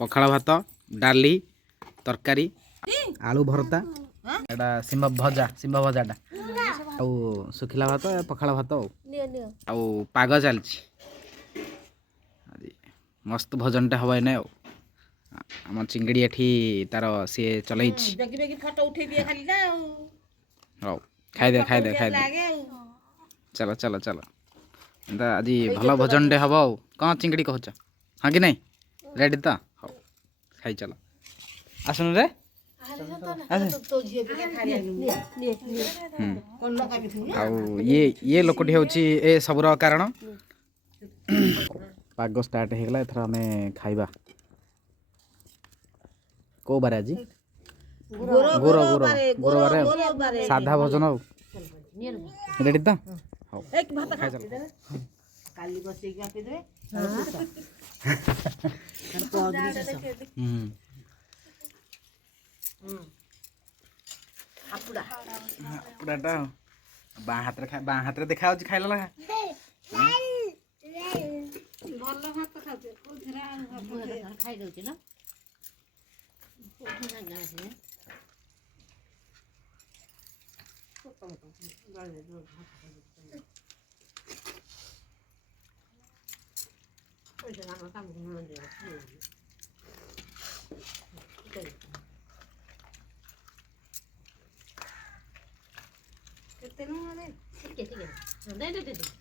पखाड़ भात डाली तरकारी आलू भरता एटा सिंह भजाटा आउ सुखिला भात पखाड़ भात आउ पाग चलछि मस्त भोजनटा हवा ना आम चिंगड़ी एठी तार सी चलई खाइदे खाइदे खाइदे चलो चलो चलो आज भल भोजन टे हम कौन चिंगड़ी कहच हाँ कि नहीं रेडी तो हाँ खाई चलो आसन रे ये लोकटी हूँ ए सबुर कारण पाग स्टार्ट होगा एथर आम खाइबा को बारे आज गुर गुर गुरुवार साधा भोजन हो रेडी तो बाँ हाथ रे देखा खाइल खाई दଉଛି ନା କେତେ ନୁହେଁ